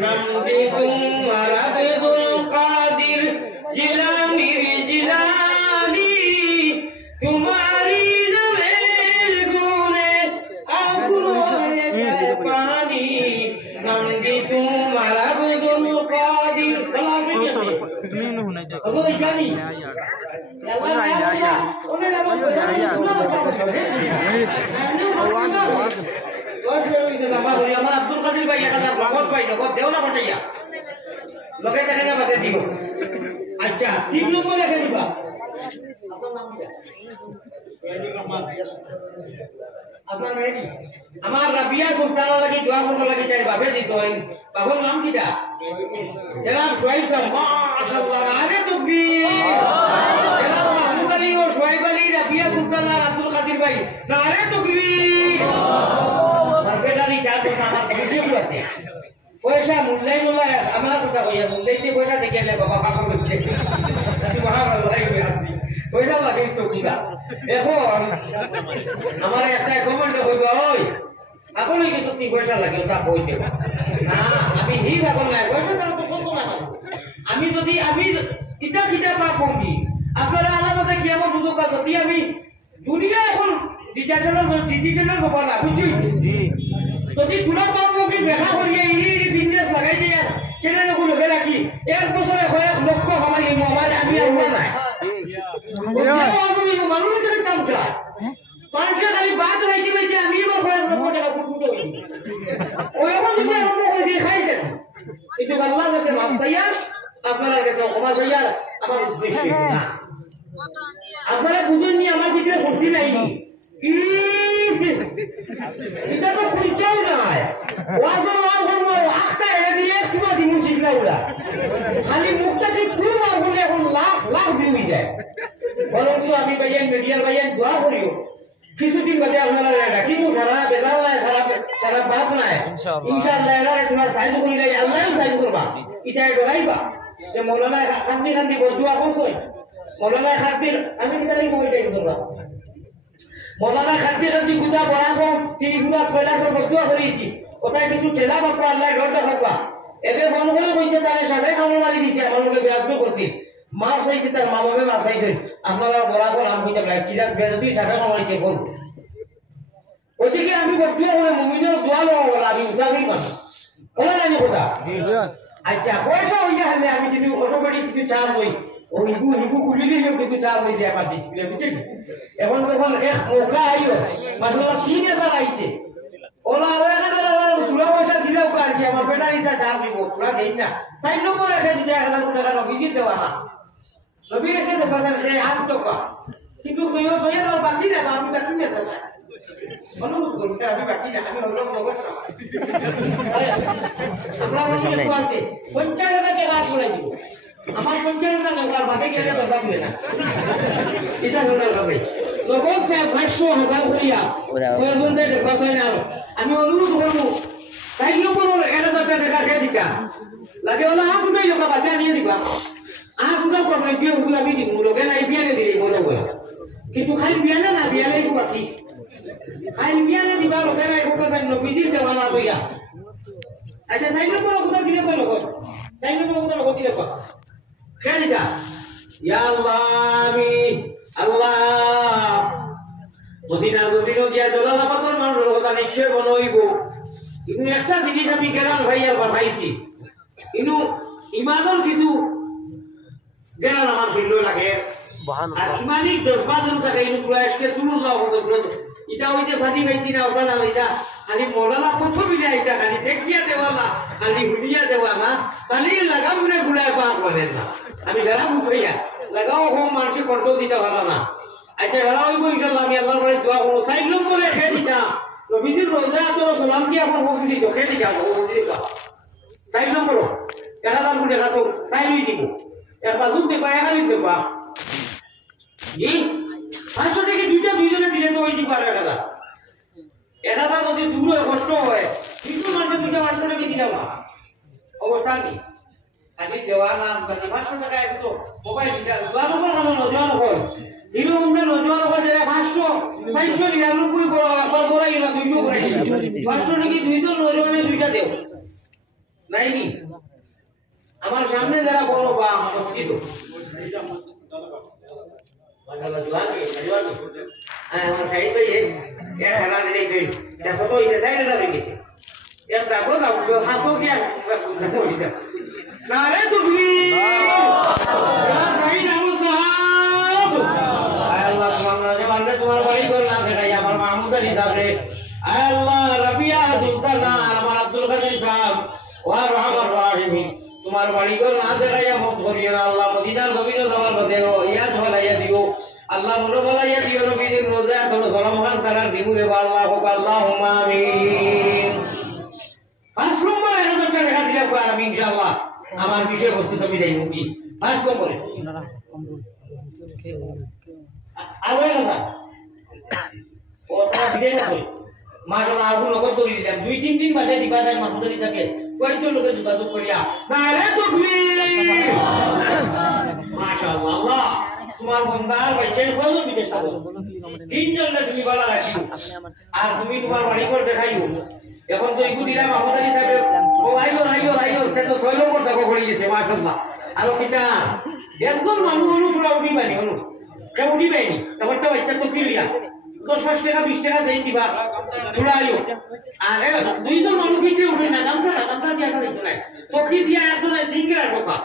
नंदी तुम्हार अब्दुल कादिर जिलानी जिलानी तुम्हारी नवेल गुने अबुए पानी नंदी तुम्हार अब्दुल कादिर तुम्हें होना अबो जानी আমার আব্দুল কাদির ভাই 1000 নগদ ভাই নগদ দেও না বটাইয়া লোকে টাকা না বাদে দিও আচ্ছা 3 নম্বর রেখে দিবা আপনার রেডি আমার রাবিয়া সুলতানা লাগি দোয়া করতে লাগি চাই বাবে দিছই বাবার নাম কিটা জনাব সোহাইব স্যার মাশাআল্লাহ আরে তাকবীর জনাব মাহমুদ আলী ও সোহাইব আলী রাবিয়া সুলতানা আব্দুল কাদির ভাই নারে তাকবীর বেটারি চার তো আমার খুশি আছে পয়সা মূল্যায় নয় আমার কথা কইয়া মূল্যাইতে পয়সা দেখলে বাবা পাগল হইছে সুবহানাল্লাহ পয়সা লাগে তো কিবা এখন আমার একটা কমেন্ট হইব ওই এখন কি তুমি পয়সা লাগে তা কইতে না আমি হি ভাবল না পয়সা তো কত না আমি যদি আমি কিটা কিটা পা কমকি আপনারা আলাদা কি আমার দুটো কাজ যদি আমি দুনিয়া এখন ডিজিটাল হবা না বুঝছি জি যদি তুলা পাবো কি দেখা করিয়ে ইরি বিজনেস লাগাই দিয়ে চ্যানেলে গুলো রাখি এক বছরে 1 লক্ষ কামাই মোবাইল আমি আর নাই মানুষের কাম চায় মানুষের খালি বাদ রাখি বলছে আমি এবার 1 লক্ষ টাকা ফুটফুট হই ওই রকম যদি অন্য করে দেখাই দেন কিন্তু আল্লাহর কাছে মাফ চাইয়া আপনার কাছে ক্ষমা চাইয়া আমার উদ্দেশ্য না আপনারা বুঝুন নি আমার ভিতরে শক্তি নাই এটা তো খুঁজছেও নাই ওয়াজর আখটা এনে দিয়ে কিবা দিমু শিখলা ওরা খালি মুখটাকে খুব আগুনে এখন লাখ লাখ ভিউ হয়ে যায় বরং আমি ভাইয়ান মিডিয়ার ভাইয়ান দোয়া করিও কিছুদিন বাদে আপনারা রাখিব সারা বেজার নাই সারা বাদ নাই ইনশাআল্লাহ এরা তোমার সাইজ করি নাই আল্লাহই সাইজ করবা এটা ডরাইবা যে মৌলানা খান্দি খান্দি বদুয়া করছই মৌলানা খাদ্দির আমি কিতালি মোবাইলটাই করবা মৌলানা খাদ্দি খাদ্দি গুদা বড়াকম তিনি গুদা কৈলাসের বদুয়া করিয়েছি ওটাই কিছু ঠেলা বাপা আল্লাহ ডরটা থাকবা একে ফোন করে কইছে তারে সবাই কামড় মারি দিছে আমার লোকে বেয়াদবি করছি মাফ চাইছে তার মা বাবা মাফ চাইছেন আপনারা বড়াকম নাম কইতে পারে চিরাগ বেয়াদবি সবাই কামড়াইছে ফোন ওদিকে আমি বদুয়া করে মুমিনের দোয়া লওয়া বলা আমি উসাবি মানি বলা জানি কথা আচ্ছা পয়সা হইয়া হলে আমি কিছু অটোমেটিক কিছু চাল হই ও হিবু খুলিলে কিছু চাল হই দিয়ে আমার ডিসপ্লে বুঝলি এখন তখন এক মৌকা আইও মাসাল্লাহ 3000 আইছে ওলা তুলা পয়সা দিলেও আর কি আমার ব্যাটারিটা চাল দিব তুলা দেই না 4 নম্বর রেখে দিতে 1000 টাকা নবীজি দেওয়া না নবী রেখে দেবা সে 8 টাকা কিন্তু দুইয়ের বাকি না আমি বাকি না স্যার অনুরোধ করি আমি বাকি না আমি হলো নগদ আমরা মনে আছে 50 টাকা কাজ করে দিব আমার 50 টাকা নগদ বাদে গেলে কথা বলে না এটা শোনা যাবে নগদ সে 500,000 করিয়া ওই জন্য কথা না আমি অনুরোধ করব 4 নম্বর 1000 টাকা খেয়ে দিকা লাগে ওলা হাত উঠাই যোগা বাঁচা নিয়ে দিবা হাত উঠাও প্রবলেম কি উঠুন আমি দিব লোকে নাই বিয়ানে দিলে বলো বলে কিন্তু খালি বিয়ানে না বিয়ানে তো বাকি খালি বিয়ানে দিবা লোকে নাই কথা নবীজি দেওয়া না কইয়া আচ্ছা 4 নম্বর কথা দিলে বলো 4 নম্বর কথা দিলে কো খেয়ে দিকা ইয়া আল্লাহ আমি আল্লাহ মদিনার জমিনও গিয়া দোলালাবাদর মানুষের কথা নিশ্চয় বনইব কিন্তু একটা জিনিস আমি গেলাম ভাইয়ার পাঠাইছি কিন্তু ইমানের কিছু গেলাম আমার শরীর লাগে আর ইমানই 10 জন থাকে কিন্তু প্রয়াসকে শুরু যাও এটা হইতে ফাঁদি পাইছি না ওটা না এটা খালি মৌলানা প্রথম মিলে এটা খালি দেখিয়া দেওয়া না খালি হুলিয়া দেওয়া না খালি লাগামরে ঘুরায় পা বলেন না আমি যারা মুখইয়া লাগাও হোম মানুষকে কন্ট্রোল দিতে পারো না আচ্ছা যারা হইব ইনশাআল্লাহ আমি আল্লাহর কাছে দোয়া করব 4 নম্বরে খেয়ে দিতা নবীজির রোজা তো সালাম কি এখন হোক দিত খেয়ে দিতা হোক দিতা 4 নম্বর টাকা দাম করে রাখো 4 দিব এক বাজু দেবা একালি দেবা এই 500 টাকা দুইজনে দিলে তো ওই দিব আর 1000 যদি দূর কষ্ট হয় কিন্তু মানুষের দুইটা 500 টাকা দিলাম না অবস্থা কি খালি দেওয়া না যদি 500 টাকা একটু মোবাইল বিচার দোয়ানো করে নজওয়ান হয় হিরো হোন্ডা নজওয়ান হয় যারা 500 499 বড় আবার বড়াই না 200 করে 500 টাকা দুইজন নজওয়ানে দুইটা দেও নাইনি আমার সামনে যারা বলো বা মসজিদ হ্যাঁ আমার সাইড ভাই এর হেলা দিলেই তুই দেখো তো এই সাইডে যাবে গেছে এর দেখো না হাসো কি না রে তুমি সাইড আমো সাহাব আল্লাহ তোমার বাড়ি ঘর না দেখাই আমার মাহমুদ আলী সাহেব রে আল্লাহ রাবিয়া সুলতানা আমার আব্দুল কাদের সাহেব ওয়া রহমান রাহিমিন তোমার বাড়ি ঘর না দেখাইয়া মত করিও না আল্লাহ মদিনার জমিনে যাওয়ার পথে ইয়াদ ভালাইয়া দিও আল্লাহ মনে ভালাইয়া দিও নবীদের রোজা ধরো ধর্মখান তারার দিবুরে আল্লাহ হোক আল্লাহুম্মা আমিন 5 নম্বর 1000 টাকা দেখা দিলে আর আমি ইনশাআল্লাহ আমার বিষয় বস্তু তুমি যাইব কি 5 নম্বরে আরো না ও তা ভিডিও না কই মাশাআল্লাহ আগুন নগদ করে দিলাম 2-3 দিন বাদে দিবা যায় মাসুদারি থাকে কয়তো লোকে যোগাযোগ করিয়া নারে তাকবীর মাশাআল্লাহ আল্লাহ তোমার বন্দার বাইচের বলো দিবে সাবো তিনজন না তুমি বলা রাখিও আর তুমি তোমার বাড়ি করে দেখাইও এখন তো ইগু দিলা মাহমুদ আলী সাহেব ও আইও সে তো 6 নম্বর দেখো পড়ে গেছে মাশাআল্লাহ আর কিটা একজন মানুষ হলো পুরো উঠি পানি হলো কে উঠি পাইনি তারপরটা বাচ্চা তো কি লইয়া 10 টাকা 20 টাকা দেই দিবা পুরো আইও আরে দুইজন মানুষ কি উঠে না দামটা দিয়া না দিতে নাই তো কি দিয়া একজন সিঙ্গেল আর বোকা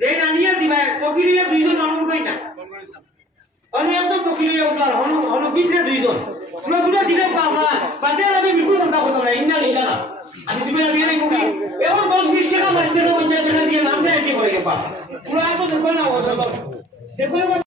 যে নানিয়া দিবা তো কি লইয়া দুইজন মানুষ উঠই না আমি একদম তো কি লইয়া উঠলার হনু ভিতরে দুইজন পুরো দিলে পাবা বাদে আমি বিপুল চিন্তা করতাম না ইন্না লিলা না আমি তুমি আমি এই মুভি এখন 10-20 টাকা 50 টাকা দিয়ে নাম দেয় কি করে পা পুরো আগে দেখো না ও দেখো